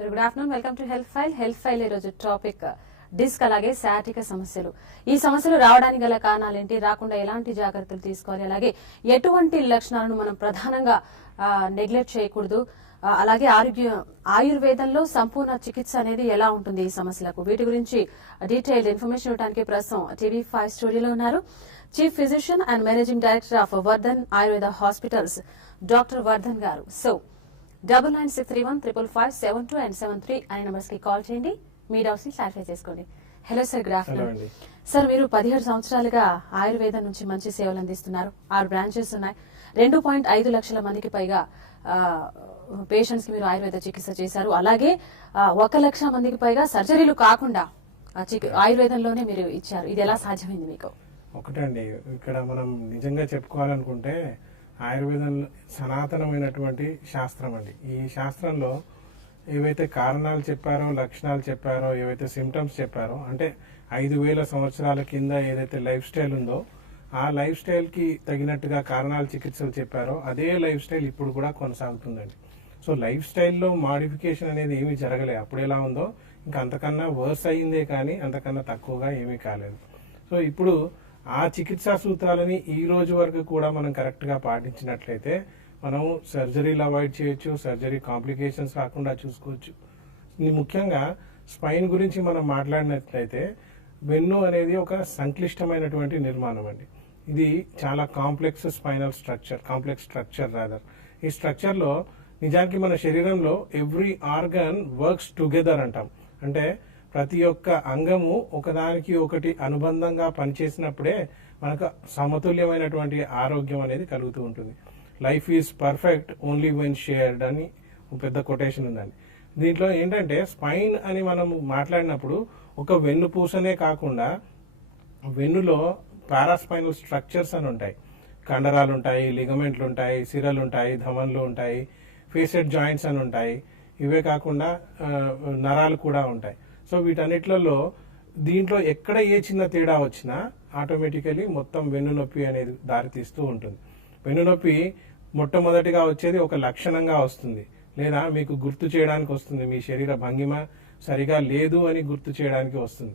Very good afternoon. Welcome to health file. ఈ రోజు topic disc అలాగే శాటిక సమస్యలు. ఈ సమస్యలు రావడానికి గల కారణాలు ఏంటి, రాకుండా ఎలాంటి జాగ్రత్తలు తీసుకోవాలి, అలాగే ఎటువంటి లక్షణాలను మనం ప్రధానంగా నెగ్లెక్ట్ చేయకూడదు, అలాగే ఆయుర్వేదంలో సంపూర్ణ చికిత్స అనేది ఎలా ఉంటుంది ఈ సమస్యలకు, వీటి గురించి డీటెయిల్డ్ ఇన్ఫర్మేషన్ ఇవ్వడానికి ప్రస్తుతం TV5 స్టూడియోలో ఉన్నారు chief physician and managing director of Vardhan Ayurveda hospitals doctor Vardhan గారు. సో 9963155572 and 73 అనే నంబర్స్ కి కాల్ చేయండి, మీ డౌట్స్ ని క్లారిఫై చేసుకోండి. Hello sir, good afternoon. Sir, మీరు 17 సంవత్సరాలుగా ఆయుర్వేదం నుంచి మంచి సేవలు అందిస్తున్నారు. 6 బ్రాంచెస్ ఉన్నాయి. 2.5 లక్షల మందికి పైగా పేషెంట్స్ కి మీరు ఆయుర్వేద చికిత్స చేశారు. అలాగే 1 లక్ష మందికి పైగా సర్జరీలు కాకుండా ఆయుర్వేదంలోనే మీరు ఇచ్చారు. ఇది ఎలా సాధ్యమైంది మీకు? ఒకటండి, ఇక్కడ మనం నిజంగా చెప్పుకోవాలనుకుంటే ఆయుర్వేదం సనాతనమైనటువంటి శాస్త్రం అండి. ఈ శాస్త్రంలో ఏవైతే కారణాలు చెప్పారో, లక్షణాలు చెప్పారో, ఏవైతే సిమ్టమ్స్ చెప్పారో, అంటే 5,000 సంవత్సరాల కింద ఏదైతే లైఫ్ స్టైల్ ఉందో ఆ లైఫ్ స్టైల్ కి తగినట్టుగా కారణాలు చికిత్సలు చెప్పారో అదే లైఫ్ స్టైల్ ఇప్పుడు కూడా కొనసాగుతుందండి. సో లైఫ్ స్టైల్లో మాడిఫికేషన్ అనేది ఏమీ జరగలేదు. అప్పుడు ఎలా ఉందో ఇంకా అంతకన్నా వర్స్ అయిందే కానీ అంతకన్నా తక్కువగా ఏమీ కాలేదు. సో ఇప్పుడు ఆ చికిత్సా సూత్రాలని ఈ రోజు వరకు కూడా మనం కరెక్ట్ గా పాటించినట్లయితే మనం సర్జరీలు అవాయిడ్ చేయొచ్చు, సర్జరీ కాంప్లికేషన్స్ రాకుండా చూసుకోవచ్చు. ముఖ్యంగా స్పైన్ గురించి మనం మాట్లాడినట్లయితే వెన్ను అనేది ఒక సంక్లిష్టమైనటువంటి నిర్మాణం అండి. ఇది చాలా complex spinal structure, complex structure rather. ఈ స్ట్రక్చర్ లో నిజానికి మన శరీరంలో ఎవ్రీ ఆర్గన్ వర్క్స్ టుగెదర్ అంటాం. అంటే ప్రతి ఒక్క అంగము ఒకదానికి ఒకటి అనుబంధంగా పనిచేసినప్పుడే మనకు సమతుల్యమైనటువంటి ఆరోగ్యం అనేది కలుగుతూ ఉంటుంది. Life is perfect only when shared అని పెద్ద కొటేషన్ ఉందండి. దీంట్లో ఏంటంటే స్పైన్ అని మనం మాట్లాడినప్పుడు ఒక వెన్నుపూసనే కాకుండా వెన్నులో పారాస్పైనల్ స్ట్రక్చర్స్ అని ఉంటాయి. కండరాలు ఉంటాయి, లిగమెంట్లు ఉంటాయి, సిరలు ఉంటాయి, ధమన్లు ఉంటాయి, ఫేసెడ్ జాయింట్స్ అని ఉంటాయి. ఇవే కాకుండా నరాలు కూడా ఉంటాయి. సో వీటన్నిట్లలో దీంట్లో ఎక్కడ ఏ చిన్న తేడా వచ్చినా ఆటోమేటికలీ మొత్తం వెన్ను నొప్పి అనేది దారితీస్తూ ఉంటుంది. వెన్ను నొప్పి మొట్టమొదటిగా వచ్చేది ఒక లక్షణంగా వస్తుంది, లేదా మీకు గుర్తు చేయడానికి వస్తుంది, మీ శరీర భంగిమ సరిగా లేదు అని గుర్తు చేయడానికి వస్తుంది.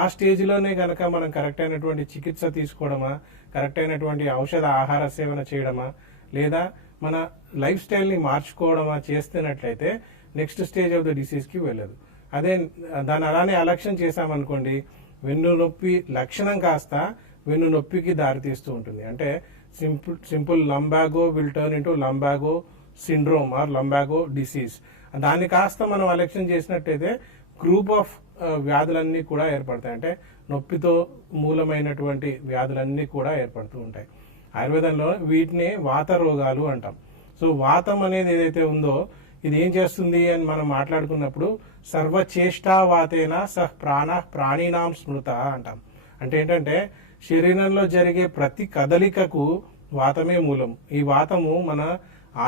ఆ స్టేజ్లోనే గనక మనం కరెక్ట్ అయినటువంటి చికిత్స తీసుకోవడమా, కరెక్ట్ అయినటువంటి ఔషధ ఆహార సేవన చేయడమా, లేదా మన లైఫ్ స్టైల్ని మార్చుకోవడమా చేస్తున్నట్లయితే నెక్స్ట్ స్టేజ్ ఆఫ్ ద డిసీజ్కి వెళ్ళదు. అదే దాన్ని అలానే అలక్ష్యం చేశామనుకోండి, వెన్ను నొప్పి లక్షణం కాస్త వెన్ను నొప్పికి దారితీస్తూ ఉంటుంది. అంటే simple లంబాగో will turn into లంబాగో syndrome are లంబాగో disease. దాన్ని కాస్త మనం అలక్ష్యం చేసినట్టయితే గ్రూప్ ఆఫ్ వ్యాధులన్నీ కూడా ఏర్పడతాయి. అంటే నొప్పితో మూలమైనటువంటి వ్యాధులన్నీ కూడా ఏర్పడుతూ ఉంటాయి. ఆయుర్వేదంలో వీటిని వాత రోగాలు అంటాం. సో వాతం అనేది ఏదైతే ఉందో ఇది ఏం చేస్తుంది అని మనం మాట్లాడుకున్నప్పుడు సర్వచేష్టావాతేన సహ్ ప్రాణీనాం స్మృత అంటాం. అంటే ఏంటంటే శరీరంలో జరిగే ప్రతి కదలికకు వాతమే మూలం. ఈ వాతము మన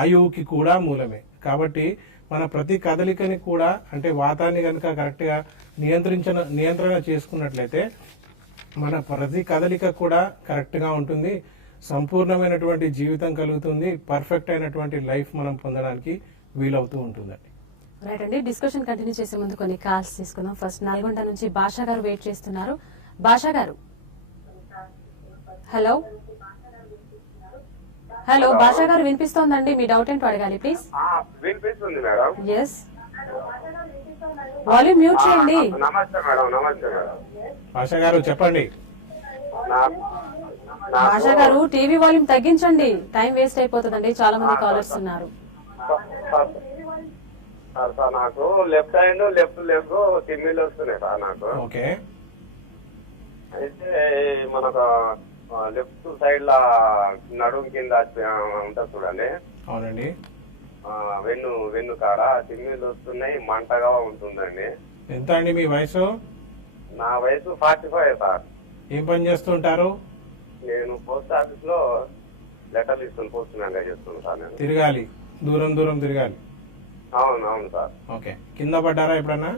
ఆయువుకి కూడా మూలమే. కాబట్టి మన ప్రతి కదలికని కూడా, అంటే వాతాన్ని కనుక కరెక్ట్ గా నియంత్రణ చేసుకున్నట్లయితే మన ప్రతి కదలిక కూడా కరెక్ట్ గా ఉంటుంది, సంపూర్ణమైనటువంటి జీవితం కలుగుతుంది, పర్ఫెక్ట్ అయినటువంటి లైఫ్ మనం పొందడానికి వీలవుతూ ఉంటుందండి. రైట్ అండి, డిస్కషన్ కంటిన్యూ చేసే ముందు కొన్ని కాల్స్ తీసుకుందాం. ఫస్ట్ నల్గొండ నుంచి భాషా గారు వెయిట్ చేస్తున్నారు. భాషా గారు, హలో హలో భాషా గారు, వినిపిస్తోందండి? మీ డౌట్ ఏంటో అడగాలి ప్లీజ్. వినిపిస్తుంది మేడం. ఎస్, వాల్యూమ్ మ్యూట్ చేయండి. నమస్తే మేడం. నమస్తే మేడం. భాషా గారు చెప్పండి. భాషా గారు, టీవీ వాల్యూమ్ తగ్గించండి, టైం వేస్ట్ అయిపోతుందండి, చాలా మంది కాలర్స్ ఉన్నారు. సార్ నాకు లెఫ్ట్ హ్యాండ్ లెఫ్ట్ లెగ్ తిమ్మిళ్ళు వస్తున్నాయి సార్ నాకు. ఓకే, అయితే మనకు లెఫ్ట్ సైడ్ లా నడుము కింద ఉంటుంది చూడండి. అవునండి. వెన్ను కాడ తిమ్మిళ్ళు వస్తున్నాయి, మంటగా ఉంటుందండి. ఎంత అండి మీ వయసు? నా వయసు 45 సార్. ఏం పని చేస్తుంటారు? నేను పోస్ట్ ఆఫీస్ లో లెటర్లు ఇస్తున్న పోస్ట్ మ్యాన్ గా చేస్తున్నాను సార్. నేను తిరగాలి, దూరం తిరగాలి. అవును సార్. ఓకే, కింద పడ్డారా ఎప్పుడన్నా?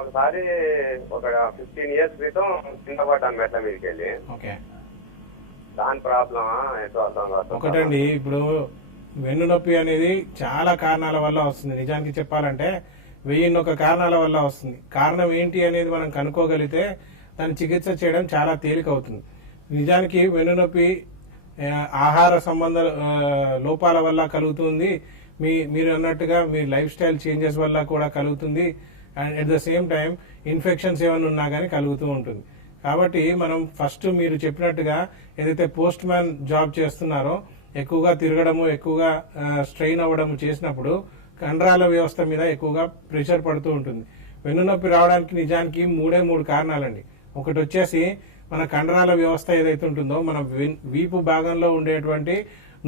ఒకసారి ఒక 15 years క్రితం కింద పడ్డాను మెట్ల మీదకి వెళ్ళి. ఓకే, దాని ప్రాబ్లమా ఏంటో అర్థం కాదు. ఒకటండి, ఇప్పుడు వెన్నునొప్పి అనేది చాలా కారణాల వల్ల వస్తుంది. నిజానికి చెప్పాలంటే 1001 కారణాల వల్ల వస్తుంది. కారణం ఏంటి అనేది మనం కనుక్కోగలిగితే దాన్ని చికిత్స చేయడం చాలా తేలిక అవుతుంది. నిజానికి వెన్నునొప్పి ఆహార సంబంధ లోపాల వల్ల కలుగుతుంది. మీరు అన్నట్టుగా మీ లైఫ్ స్టైల్ చేంజెస్ వల్ల కూడా కలుగుతుంది. And at the same time infections ఏమైనా ఉన్నా కానీ కలుగుతూ ఉంటుంది. కాబట్టి మనం ఫస్ట్ మీరు చెప్పినట్టుగా ఏదైతే పోస్ట్ మ్యాన్ జాబ్ చేస్తున్నారో ఎక్కువగా తిరగడము, ఎక్కువగా స్ట్రెయిన్ అవ్వడము చేసినప్పుడు కండరాల వ్యవస్థ మీద ఎక్కువగా ప్రెషర్ పడుతూ ఉంటుంది. వెన్నునొప్పి రావడానికి నిజానికి 3 కారణాలండి. ఒకటి వచ్చేసి మన కండరాల వ్యవస్థ ఏదైతే ఉంటుందో మన వీపు భాగంలో ఉండేటువంటి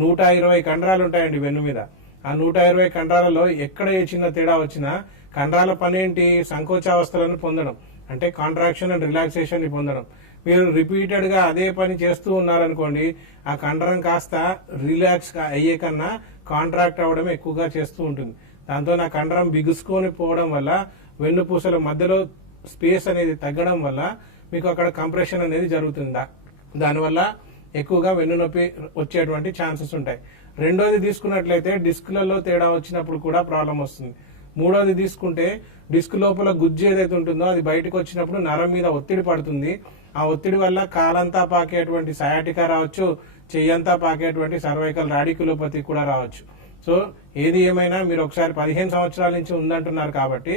120 కండరాలు ఉంటాయండి వెన్ను మీద. ఆ 120 కండరాలలో ఎక్కడ ఏ చిన్న తేడా వచ్చినా కండరాల పని ఏంటి? సంకోచావస్థలను పొందడం, అంటే కాంట్రాక్షన్ అండ్ రిలాక్సేషన్ ని పొందడం. మీరు రిపీటెడ్ గా అదే పని చేస్తూ ఉన్నారనుకోండి, ఆ కండరం కాస్త రిలాక్స్ అయ్యే కన్నా కాంట్రాక్ట్ అవ్వడం ఎక్కువగా చేస్తూ ఉంటుంది. దాంతో నా కండరం బిగుసుకొని పోవడం వల్ల వెన్నుపూసల మధ్యలో స్పేస్ అనేది తగ్గడం వల్ల మీకు అక్కడ కంప్రెషన్ అనేది జరుగుతుంది. దానివల్ల ఎక్కువగా వెన్నునొప్పి వచ్చేటువంటి ఛాన్సెస్ ఉంటాయి. రెండోది తీసుకున్నట్లయితే డిస్క్లలో తేడా వచ్చినప్పుడు కూడా ప్రాబ్లం వస్తుంది. మూడోది తీసుకుంటే డిస్క్ లోపల గుజ్జు ఏదైతే ఉంటుందో అది బయటకు వచ్చినప్పుడు నరం మీద ఒత్తిడి పడుతుంది. ఆ ఒత్తిడి వల్ల కాలంతా పాకేటువంటి సయాటికా రావచ్చు, చెయ్యంతా పాకేటువంటి సర్వైకల్ రాడిక్యులోపతి కూడా రావచ్చు. సో ఏది ఏమైనా మీరు ఒకసారి 15 సంవత్సరాల నుంచి ఉందంటున్నారు కాబట్టి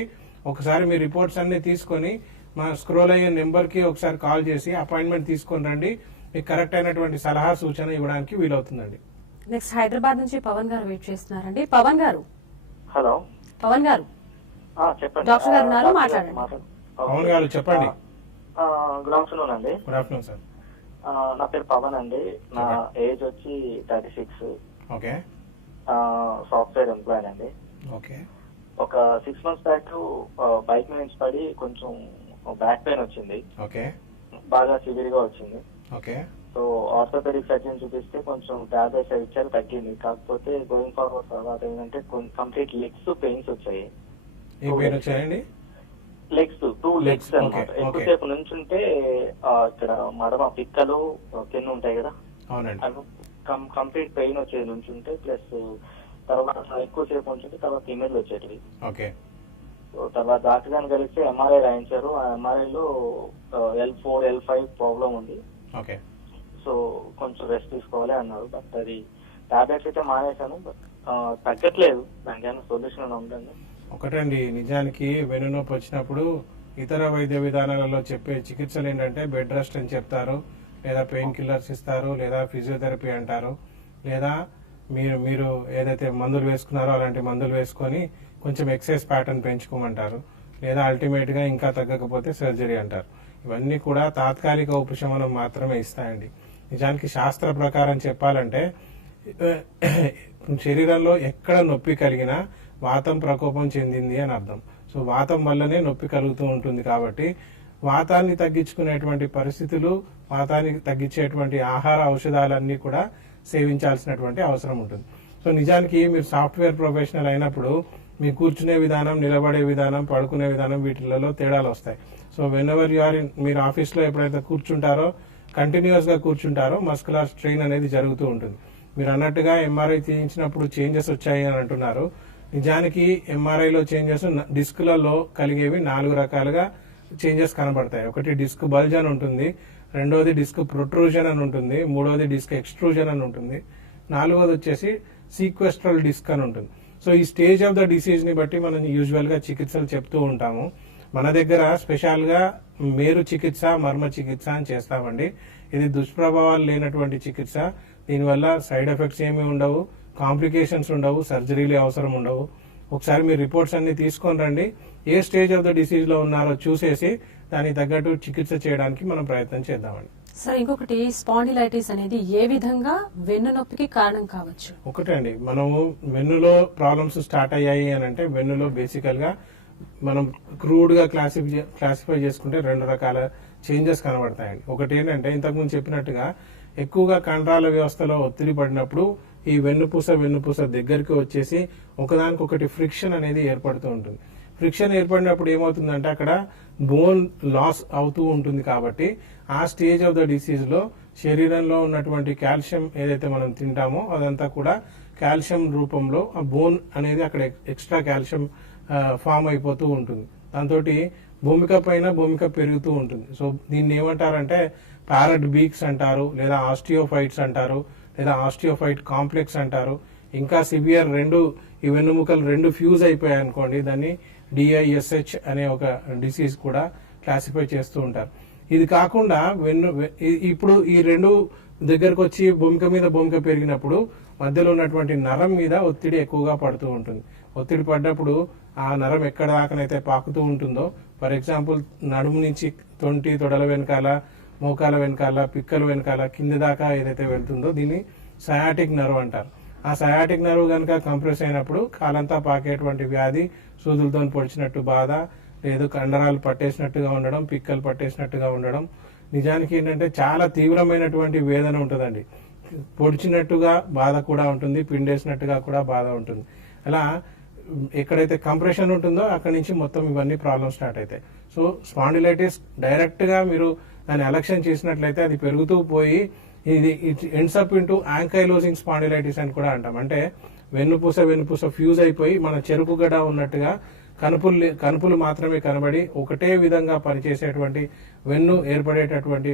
ఒకసారి మీ రిపోర్ట్స్ అన్ని తీసుకొని మా స్క్రోల్ అయ్యే నెంబర్ కి ఒకసారి కాల్ చేసి అపాయింట్మెంట్ తీసుకొని రండి. మీకు కరెక్ట్ అయినటువంటి సలహా సూచన ఇవ్వడానికి వీలవుతుందండి. నెక్స్ట్ హైదరాబాద్ నుంచి పవన్ గారు వెయిట్ చేస్తున్నారండి. పవన్ గారు. హలో పవన్ గారు చెప్పండి. డాక్టర్ గారు ఉన్నారు, మాట్లాడండి. పవన్ గారు చెప్పండి. గుడ్ ఆఫ్టర్నూన్ అండి. Good afternoon sir. నా పేరు పవన్ అండి. నా ఏజ్ వచ్చి 36. ఓకే. సాఫ్ట్వేర్ ఎంప్లాయ్ అండి. ఓకే. ఒక 6 months బ్యాక్ బైక్ మీద నుంచి పడి కొంచెం బ్యాక్ పెయిన్ వచ్చింది. ఓకే. బాగా సివియర్ గా వచ్చింది. ఓకే. సో ఆర్థోపెడిక్ సర్జన్ చూపిస్తే కొంచెం టాబ్లెట్స్ ఇచ్చారు, తగ్గింది. కాకపోతే గోయింగ్ ఫార్వర్డ్ తర్వాత ఏంటంటే కంప్లీట్ లెగ్స్ పెయిన్స్ వచ్చాయి. ఏ పెయిన్ వచ్చాయండి? లెగ్స్ 2 legs అన్నమాట. ఎక్కువసేపు నుంచుంటే ఇక్కడ మడమ పిక్కలు కింద ఉంటాయి కదా, అవునండి, కంప్లీట్ పెయిన్ వచ్చేది నుంచుంటే. ప్లస్ తర్వాత ఎక్కువసేపు ఉంచుంటే తర్వాత ఇమేజ్ వచ్చేటివి. ఓకే. తర్వాత డాక్టర్ గారిని కలిస్తే ఎంఆర్ఐ రాయించారు. ఆ ఎంఆర్ఐ లో L4 L5 ప్రాబ్లం ఉంది. ఓకే. సో కొంచెం రెస్ట్ తీసుకోవాలి అన్నారు. బట్ అది టాబ్లెట్స్ అయితే మానేశాను, బట్ తగ్గట్లేదు. దానికి ఏమైనా సొల్యూషన్ ఉంటుంది? ఒకటండి, నిజానికి వెన్నునొప్పి వచ్చినప్పుడు ఇతర వైద్య విధానాలలో చెప్పే చికిత్సలు ఏంటంటే బెడ్ రెస్ట్ అని చెప్తారు, లేదా పెయిన్ కిల్లర్స్ ఇస్తారు, లేదా ఫిజియోథెరపీ అంటారు, లేదా మీరు ఏదైతే మందులు వేసుకున్నారో అలాంటి మందులు వేసుకొని కొంచెం ఎక్సర్సైజ్ ప్యాటర్న్ పెంచుకోమంటారు, లేదా అల్టిమేట్ గా ఇంకా తగ్గకపోతే సర్జరీ అంటారు. ఇవన్నీ కూడా తాత్కాలిక ఉపశమనం మాత్రమే ఇస్తాయండి. నిజానికి శాస్త్ర ప్రకారం చెప్పాలంటే శరీరంలో ఎక్కడ నొప్పి కలిగినా వాతం ప్రకోపం చెందింది అని అర్థం. సో వాతం వల్లనే నొప్పి కలుగుతూ ఉంటుంది. కాబట్టి వాతాన్ని తగ్గించుకునేటువంటి పరిస్థితులు, వాతాన్ని తగ్గించేటువంటి ఆహార ఔషధాలన్నీ కూడా సేవించాల్సినటువంటి అవసరం ఉంటుంది. సో నిజానికి మీరు సాఫ్ట్వేర్ ప్రొఫెషనల్ అయినప్పుడు మీ కూర్చునే విధానం, నిలబడే విధానం, పడుకునే విధానం వీటిలలో తేడాలు వస్తాయి. So whenever you are in, మీరు ఆఫీస్లో ఎప్పుడైతే కూర్చుంటారో కంటిన్యూస్ గా కూర్చుంటారో మస్కులర్ స్ట్రెయిన్ అనేది జరుగుతూ ఉంటుంది. మీరు అన్నట్టుగా ఎంఆర్ఐ తీయించినప్పుడు చేంజెస్ వచ్చాయి అని అంటున్నారు. నిజానికి ఎంఆర్ఐలో చేంజెస్ డిస్క్లలో కలిగేవి 4 రకాలుగా చేంజెస్ కనబడతాయి. ఒకటి డిస్క్ బల్జ్ అని ఉంటుంది, రెండోది డిస్క్ ప్రొట్రూజన్ అని ఉంటుంది, మూడోది డిస్క్ ఎక్స్ట్రూజన్ అని ఉంటుంది, నాలుగోది వచ్చేసి సీక్వెస్ట్రల్ డిస్క్ అని ఉంటుంది. సో ఈ స్టేజ్ ఆఫ్ ద డిసీజ్ ని బట్టి మనం యూజువల్ గా చికిత్సలు చెప్తూ ఉంటాము. మన దగ్గర స్పెషల్ గా మేరు చికిత్స, మర్మ చికిత్స అని చేస్తామండి. ఇది దుష్ప్రభావాలు లేనటువంటి చికిత్స. దీనివల్ల సైడ్ ఎఫెక్ట్స్ ఏమీ ఉండవు, కాంప్లికేషన్స్ ఉండవు, సర్జరీలు అవసరం ఉండవు. ఒకసారి మీరు రిపోర్ట్స్ అన్ని తీసుకొని రండి. ఏ స్టేజ్ ఆఫ్ ద డిసీజ్ లో ఉన్నారో చూసేసి దానికి తగ్గట్టు చికిత్స చేయడానికి మనం ప్రయత్నం చేద్దామండి. సార్ ఇంకొకటి, స్పాండిలైటిస్ అనేది ఏ విధంగా వెన్ను నొప్పికి కారణం కావచ్చు? ఒకటండి, మనము వెన్నులో ప్రాబ్లమ్స్ స్టార్ట్ అయ్యాయి అని అంటే వెన్నులో బేసికల్ గా మనం క్రూడ్ గా క్లాసిఫై చేసుకుంటే 2 రకాల చేంజెస్ కనబడతాయండి. ఒకటి ఏంటంటే ఇంతకుముందు చెప్పినట్టుగా ఎక్కువగా కండరాల వ్యవస్థలో ఒత్తిడి పడినప్పుడు ఈ వెన్నుపూస దగ్గరికి వచ్చేసి ఒకదానికొకటి ఫ్రిక్షన్ అనేది ఏర్పడుతూ ఉంటుంది. ఫ్రిక్షన్ ఏర్పడినప్పుడు ఏమవుతుందంటే అక్కడ బోన్ లాస్ అవుతూ ఉంటుంది. కాబట్టి ఆ స్టేజ్ ఆఫ్ ద డిసీజ్ లో శరీరంలో ఉన్నటువంటి కాల్షియం ఏదైతే మనం తింటామో అదంతా కూడా కాల్షియం రూపంలో ఆ బోన్ అనేది అక్కడ ఎక్స్ట్రా కాల్షియం ఫామ్ అయిపోతూ ఉంటుంది. దాంతో భూమిక పైన భూమిక పెరుగుతూ ఉంటుంది. సో దీన్ని ఏమంటారంటే ప్యారట్ బీక్స్ అంటారు, లేదా ఆస్టియోఫైట్స్ అంటారు, లేదా ఆస్టియోఫైట్ కాంప్లెక్స్ అంటారు. ఇంకా సివియర్ ఈ వెన్నుముకలు రెండు ఫ్యూజ్ అయిపోయాయి అనుకోండి, దాన్ని డిఐఎస్హెచ్ అనే ఒక డిసీజ్ కూడా క్లాసిఫై చేస్తూ ఉంటారు. ఇది కాకుండా ఇప్పుడు ఈ రెండు దగ్గరకు వచ్చి భూమిక మీద భూమిక పెరిగినప్పుడు మధ్యలో ఉన్నటువంటి నరం మీద ఒత్తిడి ఎక్కువగా పడుతూ ఉంటుంది. ఒత్తిడి పడ్డప్పుడు ఆ నరం ఎక్కడ దాకానైతే పాకుతూ ఉంటుందో, ఫర్ ఎగ్జాంపుల్ నడుము నుంచి తొడల వెనకాల, మోకాల వెనకాల, పిక్కల వెనకాల కింది దాకా ఏదైతే వెళ్తుందో దీన్ని సయాటిక్ నర్వ్ అంటారు. ఆ సయాటిక్ నర్వ్ కనుక కంప్రెస్ అయినప్పుడు కాలంతా పాకేటువంటి వ్యాధి, సూదులతో పొడిచినట్టు బాధ, లేదు కండరాలు పట్టేసినట్టుగా ఉండడం, పిక్కలు పట్టేసినట్టుగా ఉండడం, నిజానికి ఏంటంటే చాలా తీవ్రమైనటువంటి వేదన ఉంటుందండి. పొడిచినట్టుగా బాధ కూడా ఉంటుంది, పిండేసినట్టుగా కూడా బాధ ఉంటుంది. అలా ఎక్కడైతే కంప్రెషన్ ఉంటుందో అక్కడి నుంచి మొత్తం ఇవన్నీ ప్రాబ్లమ్స్ స్టార్ట్ అవుతాయి. సో స్పాండిలైటిస్ డైరెక్ట్ గా మీరు దాన్ని అలక్షన్ చేసినట్లయితే అది పెరుగుతూ పోయి ఇది it ends up into ankylosing spondylitis అని కూడా అంటాం. అంటే వెన్నుపూస ఫ్యూజ్ అయిపోయి మన చెరుకు గడ ఉన్నట్టుగా కనుపులు మాత్రమే కనబడి ఒకటే విధంగా పనిచేసేటువంటి వెన్ను ఏర్పడేటటువంటి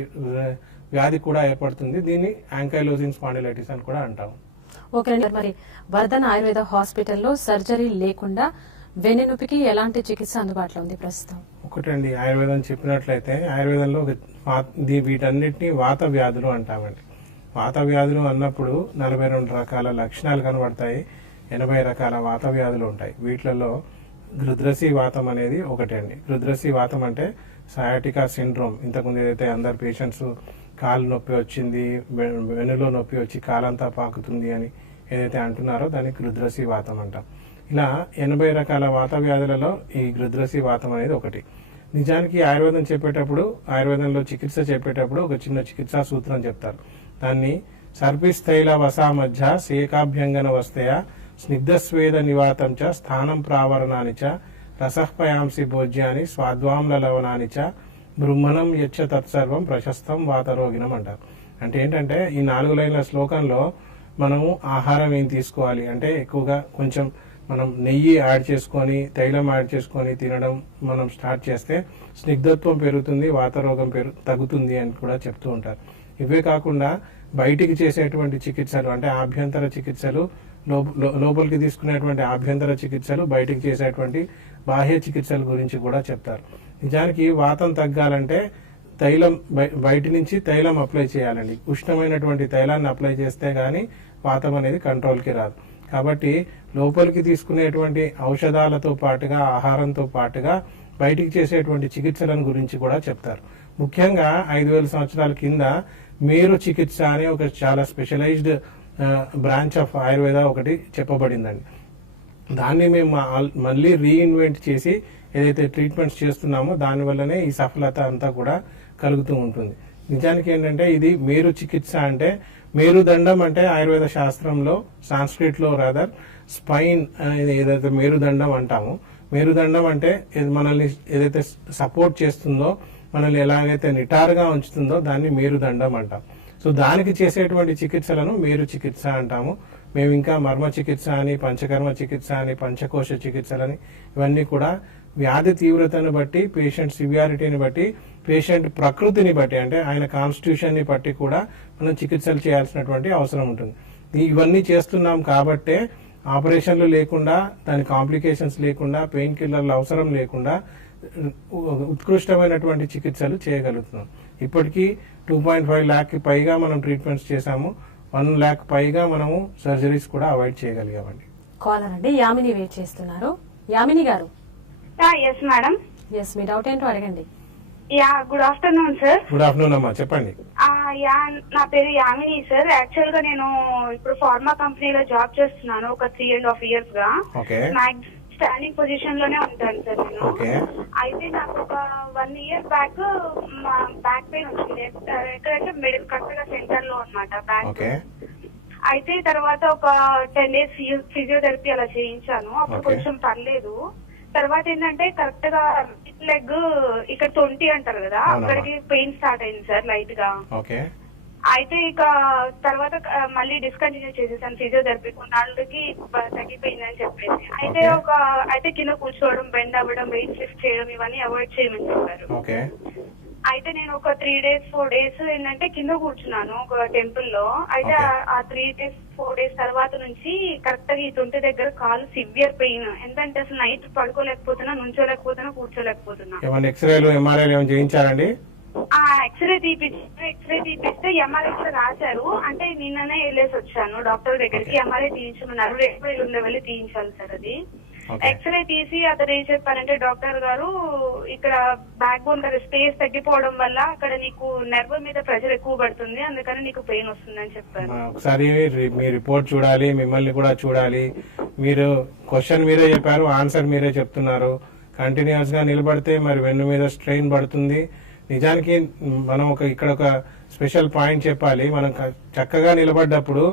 వ్యాధి కూడా ఏర్పడుతుంది. దీన్ని యాంకైలోజింగ్ స్పాండిలైటిస్ అని కూడా అంటాం. ఓకే అండి, మరి వర్ధన్ ఆయుర్వేద హాస్పిటల్లో సర్జరీ లేకుండా వెన్నెనొప్పికి ఎలాంటి చికిత్స అందుబాటులో ఉంది ప్రస్తుతం? ఒకటండి, ఆయుర్వేదం చెప్పినట్లయితే ఆయుర్వేదంలో వీటన్నిటిని వాత వ్యాధులు అంటామండి. వాత వ్యాధులు అన్నప్పుడు 42 రకాల లక్షణాలు కనబడతాయి, 80 రకాల వాత వ్యాధులు ఉంటాయి. వీటిలలో గృద్రసి వాతం అనేది ఒకటి అండి. గృద్రసి వాతం అంటే సయాటికా సిండ్రోమ్. ఇంతకుముందు ఏదైతే అందరు పేషెంట్స్ కాలు నొప్పి వచ్చింది, వెన్నులో నొప్పి వచ్చి కాలంతా పాకుతుంది అని ఏదైతే అంటున్నారో దాన్ని గృద్రసి వాతం అంటాం. ఇలా 80 రకాల వాత వ్యాధులలో ఈ గృద్రసి వాతం అనేది ఒకటి. నిజానికి ఆయుర్వేదం చెప్పేటప్పుడు, ఆయుర్వేదంలో చికిత్స చెప్పేటప్పుడు ఒక చిన్న చికిత్సా సూత్రం చెప్తారు. దాన్ని సర్పిస్థైల వసా మధ్య సేకాభ్యంగన వస్తయ స్నిగ్ధస్వేద నివాతం చ స్థానం ప్రావరణాని చ రసఃపయాంసి భోజ్యాని స్వాద్వాంల లవణాని చ బృహ్మణం యచ్చ తత్సర్వం ప్రశస్తం వాతరోగిణం అంటారు. అంటే ఏంటంటే ఈ 4 లైన్ల శ్లోకంలో మనము ఆహారం ఏం తీసుకోవాలి అంటే ఎక్కువగా కొంచెం మనం నెయ్యి యాడ్ చేసుకొని, తైలం యాడ్ చేసుకొని తినడం మనం స్టార్ట్ చేస్తే స్నిగ్ధత్వం పెరుగుతుంది, వాతరోగం తగ్గుతుంది అని కూడా చెప్తూ ఉంటారు. ఇవే కాకుండా బయటికి చేసేటువంటి చికిత్సలు అంటే ఆభ్యంతర చికిత్సలు, లోపలికి తీసుకునేటువంటి ఆభ్యంతర చికిత్సలు, బయటికి చేసేటువంటి బాహ్య చికిత్సల గురించి కూడా చెప్తారు. నిజానికి వాతం తగ్గాలంటే తైలం బయటి నుంచి తైలం అప్లై చేయాలండి. ఉష్ణమైనటువంటి తైలాన్ని అప్లై చేస్తే గానీ వాతం అనేది కంట్రోల్కి రాదు. కాబట్టి లోపలికి తీసుకునేటువంటి ఔషధాలతో పాటుగా, ఆహారంతో పాటుగా బయటికి చేసేటువంటి చికిత్సలను గురించి కూడా చెప్తారు. ముఖ్యంగా 5000 సంవత్సరాల కింద మేరు చికిత్స అనే ఒక చాలా స్పెషలైజ్డ్ బ్రాంచ్ ఆఫ్ ఆయుర్వేద ఒకటి చెప్పబడిందండి. దాన్ని మేము మళ్ళీ రీఇన్వెంట్ చేసి ఏదైతే ట్రీట్మెంట్స్ చేస్తున్నామో దానివల్లనే ఈ సఫలత అంతా కూడా కలుగుతూ ఉంటుంది. నిజానికి ఏంటంటే ఇది మేరు చికిత్స అంటే, మేరుదండం అంటే ఆయుర్వేద శాస్త్రంలో సాంస్క్రిట్ లో రాదర్ స్పైన్ అనేది ఏదైతే మేరుదండం అంటామో, మేరుదండం అంటే మనల్ని ఏదైతే సపోర్ట్ చేస్తుందో, మనల్ని ఎలాగైతే నిటారుగా ఉంచుతుందో దాన్ని మేరుదండం అంటాం. సో దానికి చేసేటువంటి చికిత్సలను మేరు చికిత్స అంటాము. మేము ఇంకా మర్మ చికిత్స అని, పంచకర్మ చికిత్స అని, పంచకోశ చికిత్సలని, ఇవన్నీ కూడా వ్యాధి తీవ్రతను బట్టి, పేషెంట్ సివియారిటీని బట్టి, పేషెంట్ ప్రకృతిని బట్టి అంటే ఆయన కాన్స్టిట్యూషన్ ని బట్టి కూడా మనం చికిత్సలు చేయాల్సినటువంటి అవసరం ఉంటుంది. ఇవన్నీ చేస్తున్నాం కాబట్టే ఆపరేషన్లు లేకుండా, దాని కాంప్లికేషన్స్ లేకుండా, పెయిన్ కిల్లర్ల అవసరం లేకుండా ఉత్కృష్టమైనటువంటి చికిత్సలు చేయగలుగుతున్నాం. ఇప్పటికీ 2.5 lakh పైగా మనం ట్రీట్మెంట్స్ చేశాము. 1 lakh పైగా మనము సర్జరీస్ కూడా అవాయిడ్ చేయగలిగామండి. కాలర్ అండి యామిని వెయిట్ చేస్తున్నారు. యామిని గారు. Yes madam. ఎస్, మీ డౌట్ ఏంటో అడగండి. Yeah, good afternoon sir. Good afternoon అమ్మా, చెప్పండి. యా, నా పేరు యామిని సార్. యాక్చువల్ గా నేను ఇప్పుడు ఫార్మా కంపెనీలో జాబ్ చేస్తున్నాను ఒక 3.5 years గా. స్టాండింగ్ పొజిషన్ లోనే ఉంటాను సార్ నేను. అయితే నాకు ఒక 1 year బ్యాక్ బ్యాక్ పెయిన్ వచ్చింది. ఎక్కడంటే మిడిల్ కరెక్ట్ గా సెంటర్ లో అన్నమాట బ్యాక్. అయితే తర్వాత ఒక 10 days ఫిజియోథెరపీ అలా చేయించాను. అప్పుడు కొంచెం పర్లేదు. తర్వాత ఏంటంటే కరెక్ట్ గా లెగ్ ఇక్కడ 20 అంటారు కదా, అక్కడికి పెయిన్ స్టార్ట్ అయింది సార్ లైట్ గా. అయితే ఇక తర్వాత మళ్ళీ డిస్కంటిన్యూ చేసేసాను ఫిజియోథెరపీ. కొన్నాళ్ళకి తగ్గిపోయిందని చెప్పేసి అయితే కింద కూర్చోవడం, బెండ్ అవ్వడం, వెయిట్ లిఫ్ట్ చేయడం ఇవన్నీ అవాయిడ్ చేయమని చెప్పారు. అయితే నేను ఒక 3 days 4 days ఏంటంటే కింద కూర్చున్నాను ఒక టెంపుల్ లో. అయితే ఆ 3 days 4 days తర్వాత నుంచి కరెక్ట్ గా ఈ తుంటి దగ్గర కాలు సివియర్ పెయిన్. ఎందుకంటే అసలు నైట్ పడుకోలేకపోతున్నా, నుంచోలేకపోతున్నా, కూర్చోలేకపోతున్నా. ఎక్స్రేలు ఎంఆర్ఐలు ఏమైనా చేయించారండి? ఎక్స్రే తీపిస్తే ఎంఆర్ఐ కూడా రాశారు. అంటే నిన్ననే వెళ్ళేసి వచ్చాను డాక్టర్ దగ్గరికి. ఎంఆర్ఐ తీయించమన్నారు, 2 వెళ్ళి తీయించాలి సార్ అది. ఎక్స్రే తీసి అతను ఏం చెప్పారంటే డాక్టర్ గారు, ఇక్కడ బ్యాక్ బోన్ దగ్గర స్పేస్ తగ్గిపోవడం వల్ల అక్కడ నీకు నర్వ్ మీద ప్రెషర్ ఎక్కువ పడుతుంది, అందుకని నీకు పెయిన్ వస్తుందని చెప్పారు. ఒకసారి మీ రిపోర్ట్ చూడాలి, మిమ్మల్ని కూడా చూడాలి. మీరు క్వశ్చన్ మీరే చెప్పారు, ఆన్సర్ మీరే చెప్తున్నారు. కంటిన్యూస్ గా నిలబడితే మరి వెన్ను మీద స్ట్రెయిన్ పడుతుంది. నిజానికి మనం ఇక్కడ ఒక స్పెషల్ పాయింట్ చెప్పాలి. మనం చక్కగా నిలబడ్డప్పుడు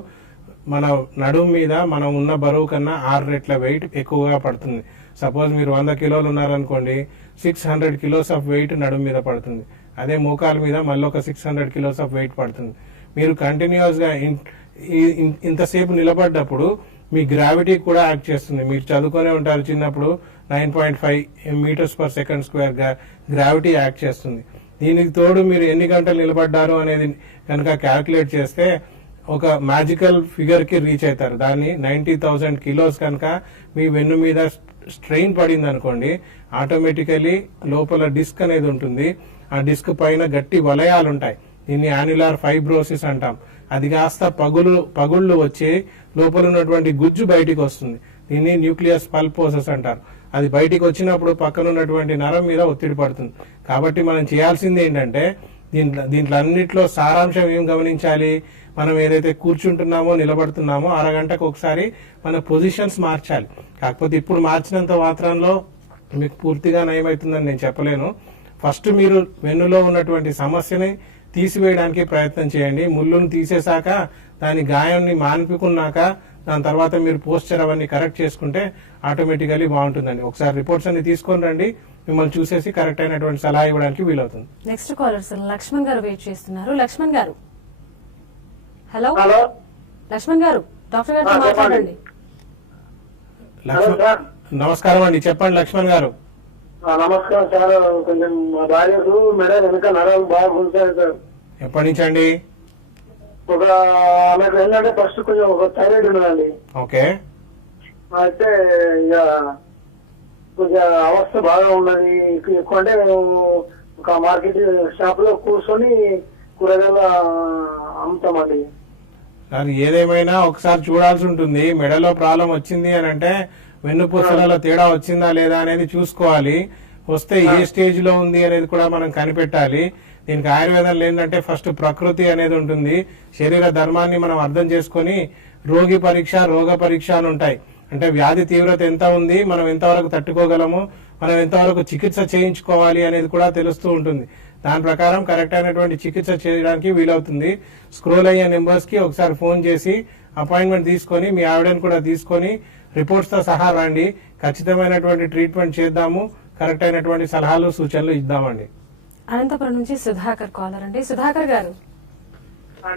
మన నడుము మీద మనం ఉన్న బరువు కన్నా 6 రెట్ల వెయిట్ ఎక్కువగా పడుతుంది. సపోజ్ మీరు 100 కిలోలు ఉన్నారనుకోండి, 600 కిలోస్ ఆఫ్ వెయిట్ నడుము మీద పడుతుంది. అదే మోకాల మీద మళ్ళీ ఒక 600 కిలోస్ ఆఫ్ వెయిట్ పడుతుంది. మీరు కంటిన్యూస్ గా ఇంతసేపు నిలబడ్డప్పుడు మీ గ్రావిటీ కూడా యాక్ట్ చేస్తుంది. మీరు చదువుకునే ఉంటారు చిన్నప్పుడు, 9.5 meters per second square గా గ్రావిటీ యాక్ట్ చేస్తుంది. దీనికి తోడు మీరు ఎన్ని గంటలు నిలబడ్డారు అనేది కనుక క్యాల్కులేట్ చేస్తే ఒక మ్యాజికల్ ఫిగర్ కి రీచ్ అవుతారు. దాన్ని 90,000 కిలోస్ కనుక మీ వెన్ను మీద స్ట్రెయిన్ పడింది అనుకోండి, ఆటోమేటికలీ లోపల డిస్క్ అనేది ఉంటుంది. ఆ డిస్క్ పైన గట్టి వలయాలు ఉంటాయి. దీన్ని యాన్యులార్ ఫైబ్రోసిస్ అంటాం. అది కాస్త పగుళ్ళు వచ్చి లోపల ఉన్నటువంటి గుజ్జు బయటికి వస్తుంది. దీన్ని న్యూక్లియస్ పల్పోసస్ అంటారు. అది బయటికి వచ్చినప్పుడు పక్కన ఉన్నటువంటి నరం మీద ఒత్తిడి పడుతుంది. కాబట్టి మనం చేయాల్సింది ఏంటంటే దీంట్లో అన్నిట్లో సారాంశం ఏం గమనించాలి, మనం ఏదైతే కూర్చుంటున్నామో నిలబడుతున్నామో అరగంటకు ఒకసారి మన పొజిషన్స్ మార్చాలి. కాకపోతే ఇప్పుడు మార్చినంత మాత్రంలో మీకు పూర్తిగా నయమవుతుందని నేను చెప్పలేను. ఫస్ట్ మీరు వెన్నులో ఉన్నటువంటి సమస్యని తీసివేయడానికి ప్రయత్నం చేయండి. ముళ్ళును తీసేశాక దాని గాయాన్ని మాన్పుకున్నాక దాని తర్వాత మీరు పోస్చర్ అవన్నీ కరెక్ట్ చేసుకుంటే ఆటోమేటికలీ బాగుంటుందండి. ఒకసారి రిపోర్ట్స్ అన్ని తీసుకొని రండి, మిమ్మల్ని చూసేసి కరెక్ట్ అయినటువంటి సలహా ఇవ్వడానికి వీలవుతుంది. నెక్స్ట్ కాలర్ సార్ లక్ష్మణ్ గారు వెయిట్ చేస్తున్నారు. లక్ష్మణ్ గారు, హలో లక్ష్మణ్ గారు, డాక్టర్ గారితో మాట్లాడండి. నమస్కారం అండి, చెప్పండి లక్ష్మణ్ గారు. నమస్కారం సార్. కొంచెం మా భార్యకు మెడ వెనుక నరాలు బాగా గుంటాయి సార్. ఎప్పటి నుంచి అండి? ఆమెకు ఏంటంటే ఫస్ట్ కొంచెం ఒక థైరాయిడ్ ఉన్నదండి. ఓకే. అయితే ఇక కొంచెం అవస్థ బాగా ఉన్నది. ఎక్కువ అంటే ఒక మార్కెట్ షాప్ లో కూర్చొని కూరగాయలు అమ్ముతామండి. సార్ ఏదేమైనా ఒకసారి చూడాల్సి ఉంటుంది. మెడలో ప్రాబ్లం వచ్చింది అని అంటే వెన్నుపూసలలో తేడా వచ్చిందా లేదా అనేది చూసుకోవాలి. వస్తే ఏ స్టేజ్ లో ఉంది అనేది కూడా మనం కనిపెట్టాలి. దీనికి ఆయుర్వేదంలో ఏంటంటే ఫస్ట్ ప్రకృతి అనేది ఉంటుంది. శరీర ధర్మాన్ని మనం అర్థం చేసుకుని రోగి పరీక్ష, రోగ పరీక్ష అని ఉంటాయి. అంటే వ్యాధి తీవ్రత ఎంత ఉంది, మనం ఎంతవరకు తట్టుకోగలము, మనం ఎంతవరకు చికిత్స చేయించుకోవాలి అనేది కూడా తెలుస్తూ ఉంటుంది. దాని ప్రకారం కరెక్ట్ అయినటువంటి చికిత్స చేయడానికి వీలవుతుంది. స్క్రోల్ అయ్యే నెంబర్స్ కి ఒకసారి ఫోన్ చేసి అపాయింట్మెంట్ తీసుకొని మీ ఆవిడని కూడా తీసుకొని రిపోర్ట్స్ తో సహా రండి. ఖచ్చితమైనటువంటి ట్రీట్మెంట్ చేద్దాము, కరెక్ట్ అయినటువంటి సలహాలు సూచనలు ఇద్దామండి. అనంతపురం నుంచి సుధాకర్ కాలర్ అండి. సుధాకర్ గారు,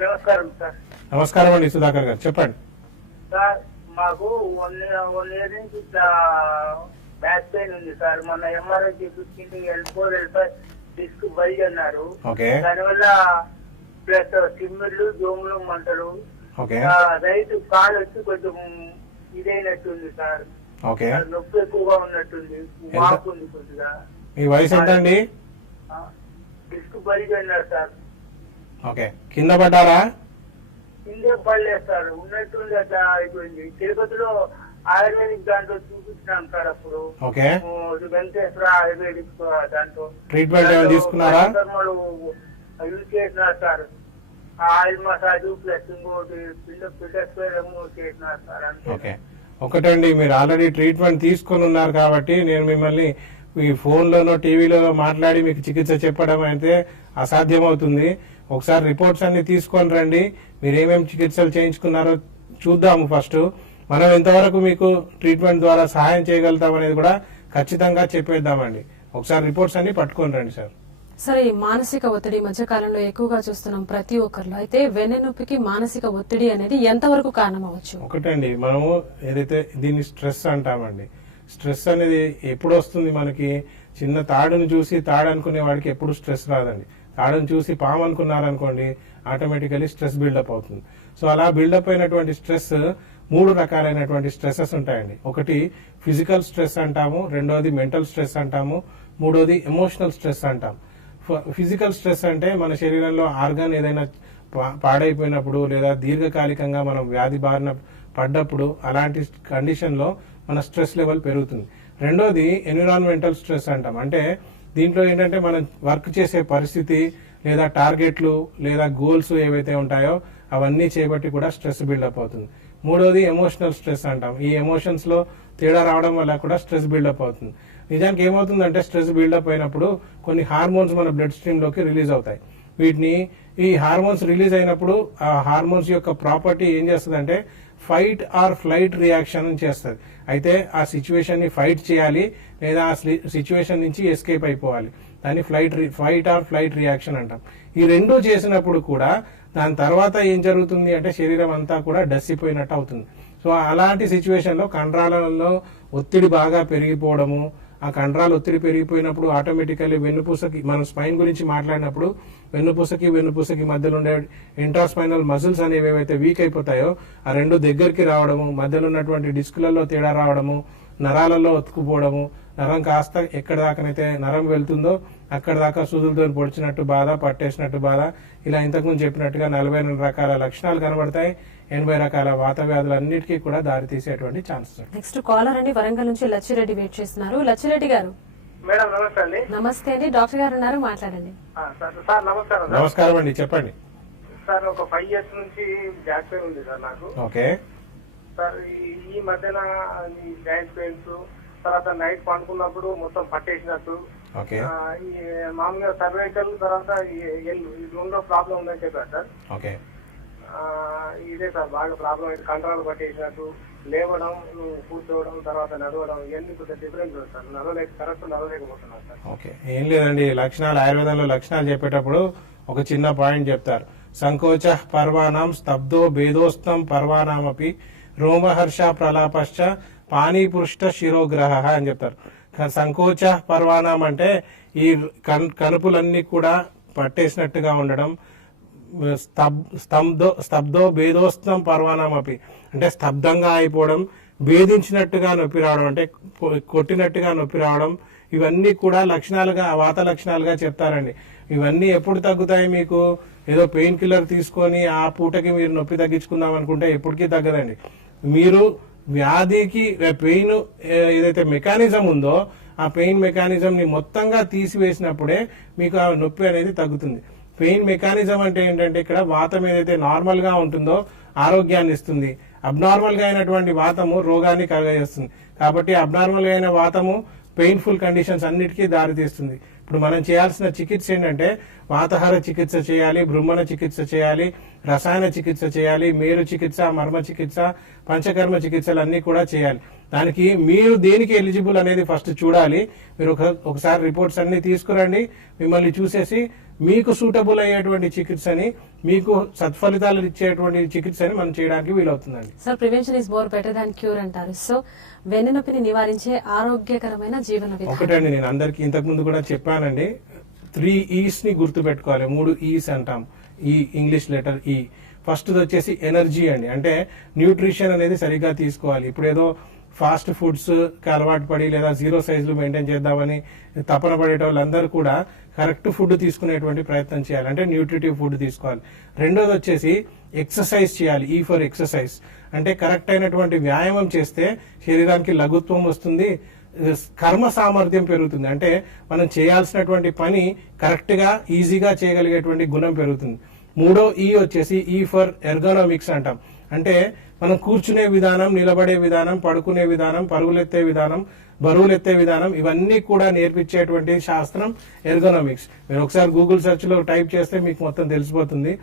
నమస్కారం సార్. నమస్కారం అండి సుధాకర్ గారు, చెప్పండి. సార్ మాకు 1 year నుంచి బ్యాక్ పెయిన్ ఉంది సార్. మొన్న ఎంఆర్ఐ చూపించింది, L4 L5 డిస్క్ బల్జ్ అన్నారు. దానివల్ల ప్లస్ సిమ్మిళ్ళు, దోమలు, మంటలు, రైతు కాలు వచ్చి కొంచెం ఇదైనట్టుంది సార్. నొప్పి ఎక్కువగా ఉన్నట్టుంది, వాపుంది కొద్దిగా. మీ వయసు ఎంతండి? డిస్క్ బల్జ్ అన్నారు సార్. ఓకే. కింద పడ్డారా? కిందే పడలేదు సార్, ఉన్నట్టుంది అట్లా అయిపోయింది. తిరుపతిలో ఆయుర్వేదిక్ దాంట్లో చూపించినాం సార్. అప్పుడు వెంకటేశ్వర ఆయుర్వేదిక్ దాంట్లో ట్రీట్మెంట్ తీసుకున్నారా? యూజ్ చేసినారు సార్. ఆయిల్ మసాజ్ ప్లస్ ఇంకోటి పిల్లలు చేసినారు సార్. ఓకే. ఒకటండి, మీరు ఆల్రెడీ ట్రీట్మెంట్ తీసుకుని ఉన్నారు కాబట్టి నేను మిమ్మల్ని ఈ ఫోన్లోనో టీవీలోనో మాట్లాడి మీకు చికిత్స చెప్పడం అయితే అసాధ్యమవుతుంది. ఒకసారి రిపోర్ట్స్ అన్ని తీసుకొని రండి. మీరు ఏమేమి చికిత్సలు చేయించుకున్నారో చూద్దాము. ఫస్ట్ మనం ఎంతవరకు మీకు ట్రీట్మెంట్ ద్వారా సహాయం చేయగలుగుతాం అనేది కూడా ఖచ్చితంగా చెప్పేద్దామండి. ఒకసారి రిపోర్ట్స్ అన్ని పట్టుకొని రండి సార్. సరే, ఈ మానసిక ఒత్తిడి ఈ మధ్య కాలంలో ఎక్కువగా చూస్తున్నాం ప్రతి ఒక్కరిలో. అయితే వెన్నెనొప్పికి మానసిక ఒత్తిడి అనేది ఎంతవరకు కారణం అవ్వచ్చు? ఒకటండి, మనము ఏదైతే దీన్ని స్ట్రెస్ అంటామండి. స్ట్రెస్ అనేది ఎప్పుడు వస్తుంది? మనకి చిన్న తాడును చూసి తాడు అనుకునే వాడికి ఎప్పుడు స్ట్రెస్ రాదండి. తాడును చూసి పాము అనుకున్నారనుకోండి, ఆటోమేటికలీ స్ట్రెస్ బిల్డప్ అవుతుంది. సో అలా బిల్డప్ అయినటువంటి స్ట్రెస్ 3 రకాలైనటువంటి స్ట్రెసెస్ ఉంటాయండి. ఒకటి ఫిజికల్ స్ట్రెస్ అంటాము, రెండోది మెంటల్ స్ట్రెస్ అంటాము, మూడోది ఎమోషనల్ స్ట్రెస్ అంటాం. ఫిజికల్ స్ట్రెస్ అంటే మన శరీరంలో ఆర్గాన్ ఏదైనా పాడైపోయినప్పుడు లేదా దీర్ఘకాలికంగా మనం వ్యాధి బారిన పడ్డప్పుడు అలాంటి కండిషన్ లో మన స్ట్రెస్ లెవెల్ పెరుగుతుంది. రెండోది ఎన్విరాన్మెంటల్ స్ట్రెస్ అంటాం. అంటే దీంట్లో ఏంటంటే మనం వర్క్ చేసే పరిస్థితి లేదా టార్గెట్లు లేదా గోల్స్ ఏవైతే ఉంటాయో అవన్నీ చేయబట్టి కూడా స్ట్రెస్ బిల్డప్ అవుతుంది. మూడోది ఎమోషనల్ స్ట్రెస్ అంటాం. ఈ ఎమోషన్స్ లో తేడా రావడం వల్ల కూడా స్ట్రెస్ బిల్డప్ అవుతుంది. నిజానికి ఏమవుతుందంటే స్ట్రెస్ బిల్డప్ అయినప్పుడు కొన్ని హార్మోన్స్ మన బ్లడ్ స్ట్రీమ్ లోకి రిలీజ్ అవుతాయి. ఈ హార్మోన్స్ రిలీజ్ అయినప్పుడు ఆ హార్మోన్స్ యొక్క ప్రాపర్టీ ఏం చేస్తుందంటే ఫైట్ ఆర్ ఫ్లైట్ రియాక్షన్ చేస్తుంది. అయితే ఆ సిచ్యువేషన్ ని ఫైట్ చేయాలి లేదా ఆ సిచ్యువేషన్ నుంచి ఎస్కేప్ అయిపోవాలి. దాన్ని ఫైట్ ఆర్ ఫ్లైట్ రియాక్షన్ అంటాం. ఈ రెండు చేసినప్పుడు కూడా దాని తర్వాత ఏం జరుగుతుంది అంటే శరీరం అంతా కూడా డస్సిపోయినట్టు అవుతుంది. సో అలాంటి సిచ్యువేషన్ లో కండరాలలో ఒత్తిడి బాగా పెరిగిపోవడము, ఆ కండరాలు ఒత్తిడి పెరిగిపోయినప్పుడు ఆటోమేటికల్లీ వెన్నుపూసకి, మనం స్పైన్ గురించి మాట్లాడినప్పుడు వెన్నుపూసకి మధ్యలో ఉండే ఇంట్రాస్పైనల్ మజిల్స్ అనేవి ఏవైతే వీక్ అయిపోతాయో ఆ రెండు దగ్గరికి రావడము, మధ్యలో ఉన్నటువంటి డిస్కులలో తేడా రావడము, నరాలలో ఒత్తుకుపోవడము, నరం కాస్త ఎక్కడ దాకానైతే నరం వెళ్తుందో అక్కడ దాకా సూదులతో పొడిచినట్టు బాధ, పట్టేసినట్టు బాధ, ఇలా ఇంతకుముందు చెప్పినట్టుగా 42 రకాల లక్షణాలు కనబడతాయి. 80 రకాల వాత వ్యాధులన్నిటికీ కూడా దారితీసేటువంటి ఛాన్సెస్. నెక్స్ట్ కాలర్ అండి, వరంగల్ నుంచి లచ్చిరెడ్డి వెయిట్ చేస్తున్నారు. లచ్చిరెడ్డి గారు. మేడం నమస్తే అండి. నమస్తే అండి, డాక్టర్ గారు ఉన్నారు, మాట్లాడండి. సార్ నమస్కారం. నమస్కారం అండి, చెప్పండి సార్. ఒక 5 years నుంచి బ్యాక్ పెయిన్ ఉంది సార్ నాకు. ఓకే సార్ ఈ మధ్యన ఈ జాయింట్ పెయిన్స్, తర్వాత నైట్ పండుకున్నప్పుడు మొత్తం పట్టేసినట్టు, ఓకే ఈ మామూలుగా సర్వైకల్, తర్వాత ఎల్లు, ఈ రెండో ప్రాబ్లం ఉందని చెప్పారు సార్. ఓకే ఇదే సార్ బాగా ప్రాబ్లం అయితే కంట్రోల్ పట్టేసినట్టు, లేవడం, కూర్చోవడం, తర్వాత నడవడం, ఇవన్నీ కొంచెం డిఫరెన్స్ సార్. కరెక్ట్ నడవలేకపోతున్నాను సార్. ఓకే, ఏం లేదండి, లక్షణాలు ఆయుర్వేదంలో లక్షణాలు చెప్పేటప్పుడు ఒక చిన్న పాయింట్ చెప్తారు. సంకోచ పర్వాణం స్తబ్దో భేదోస్తం పర్వాణమపి రోమహర్ష ప్రలాపశ్చ పానీపృష్ట శిరోగ్రహ అని చెప్తారు. సంకోచ పర్వాణం అంటే ఈ కనుపులన్నీ కూడా పట్టేసినట్టుగా ఉండడం, స్తబ్దో భేదోస్తం పర్వాణమపి అంటే స్తబ్దంగా అయిపోవడం, భేదించినట్టుగా నొప్పి రావడం అంటే కొట్టినట్టుగా నొప్పి రావడం, ఇవన్నీ కూడా లక్షణాలుగా, వాత లక్షణాలుగా చెప్తారండి. ఇవన్నీ ఎప్పుడు తగ్గుతాయి? మీకు ఏదో పెయిన్ కిల్లర్ తీసుకొని ఆ పూటకి మీరు నొప్పి తగ్గించుకుందాం అనుకుంటే ఎప్పటికీ తగ్గదండి. మీరు వ్యాధికి పెయిన్ ఏదైతే మెకానిజం ఉందో ఆ పెయిన్ మెకానిజం ని మొత్తంగా తీసివేసినప్పుడే మీకు ఆ నొప్పి అనేది తగ్గుతుంది. పెయిన్ మెకానిజం అంటే ఏంటంటే ఇక్కడ వాతం ఏదైతే నార్మల్ గా ఉంటుందో ఆరోగ్యాన్ని ఇస్తుంది, అబ్నార్మల్ గా అయినటువంటి వాతము రోగాన్ని కలగజేస్తుంది. కాబట్టి అబ్నార్మల్ గా అయిన వాతము పెయిన్ఫుల్ కండిషన్స్ అన్నిటికీ దారితీస్తుంది. ఇప్పుడు మనం చేయాల్సిన చికిత్స ఏంటంటే వాతహార చికిత్స చేయాలి, బృమ్మణ చికిత్స చేయాలి, రసాయన చికిత్స చేయాలి, మేరు చికిత్స, మర్మ చికిత్స, పంచకర్మ చికిత్సలు అన్ని కూడా చేయాలి. దానికి మీరు దేనికి ఎలిజిబుల్ అనేది ఫస్ట్ చూడాలి. మీరు ఒకసారి రిపోర్ట్స్ అన్ని తీసుకురండి, మిమ్మల్ని చూసేసి మీకు సూటబుల్ అయ్యేటువంటి చికిత్సని, మీకు సత్ఫలితాలు ఇచ్చేటువంటి చికిత్సని మనం చేయడానికి వీలవుతుందండి. Sir, prevention is more better than cure అంటారు. సో వెన్నునొప్పిని నివారించే ఆరోగ్యకరమైన జీవన విధానం. ఒకటండి, నేను అందరికి ఇంతకు ముందు కూడా చెప్పానండి, 3 E's ని గుర్తు పెట్టుకోవాలి. 3 E's అంటాం. ఈ ఇంగ్లీష్ లెటర్ ఈ. ఫస్ట్ వచ్చేసి ఎనర్జీ అండి, అంటే న్యూట్రిషన్ అనేది సరిగ్గా తీసుకోవాలి. ఇప్పుడు ఏదో ఫాస్ట్ ఫుడ్స్ కి అలవాటు పడి లేదా 0 సైజులు మెయింటైన్ చేద్దామని తపన పడేట వాళ్ళందరూ కూడా కరెక్ట్ ఫుడ్ తీసుకునేటువంటి ప్రయత్నం చేయాలి, అంటే న్యూట్రిటివ్ ఫుడ్ తీసుకోవాలి. రెండోది వచ్చేసి ఎక్సర్సైజ్ చేయాలి. ఈ ఫర్ ఎక్సర్సైజ్ అంటే కరెక్ట్ అయినటువంటి వ్యాయామం చేస్తే శరీరానికి లఘుత్వం వస్తుంది, కర్మ సామర్థ్యం పెరుగుతుంది. అంటే మనం చేయాల్సినటువంటి పని కరెక్ట్ గా ఈజీగా చేయగలిగేటువంటి గుణం పెరుగుతుంది. మూడో ఈ వచ్చేసి ఈ ఫర్ ఎర్గోనామిక్స్ అంటాం. అంటే మనం కూర్చునే విధానం, నిలబడే విధానం, పడుకునే విధానం, పరుగులెత్తే విధానం, బరువులెత్తే విధానం, ఇవన్నీ కూడా నేర్పించేటువంటి శాస్త్రం ఎర్గోనామిక్స్. మీరు ఒకసారి గూగుల్ సెర్చ్ లో టైప్ చేస్తే మీకు మొత్తం తెలిసిపోతుంది.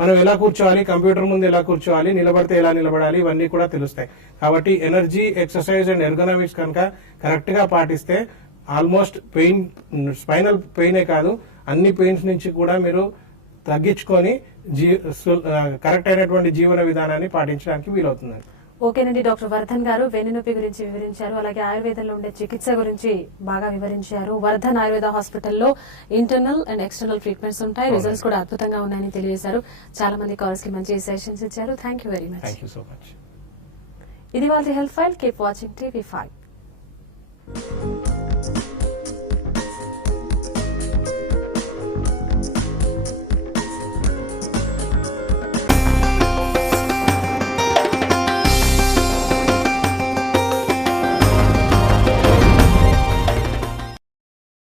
మనం ఎలా కూర్చోవాలి, కంప్యూటర్ ముందు ఎలా కూర్చోవాలి, నిలబడితే ఎలా నిలబడాలి, ఇవన్నీ కూడా తెలుస్తాయి. కాబట్టి ఎనర్జీ, ఎక్సర్సైజ్ అండ్ ఎర్గోనామిక్స్ కనుక కరెక్ట్ గా పాటిస్తే ఆల్మోస్ట్ పెయిన్, స్పైనల్ పెయినే కాదు అన్ని పెయిన్స్ నుంచి కూడా మీరు తగ్గించుకొని కరెక్ట్ అయినటువంటి జీవన విధానాన్ని పాటించడానికి వీలవుతుందండి. ఓకేనండి, డాక్టర్ వర్ధన్ గారు వెన్నునొప్పి గురించి వివరించారు, అలాగే ఆయుర్వేదంలో ఉండే చికిత్స గురించి బాగా వివరించారు. వర్ధన్ ఆయుర్వేద హాస్పిటల్లో ఇంటర్నల్ అండ్ ఎక్స్టర్నల్ ట్రీట్మెంట్స్ ఉంటాయి, రిజల్ట్స్ కూడా అద్భుతంగా ఉన్నాయని తెలియజేశారు. చాలా మంది కాల్స్ కి మంచి సెషన్స్ ఇచ్చారు. Thank you very much. Thank you so much. ఇది వాళ్ళ health file. Keep watching TV5.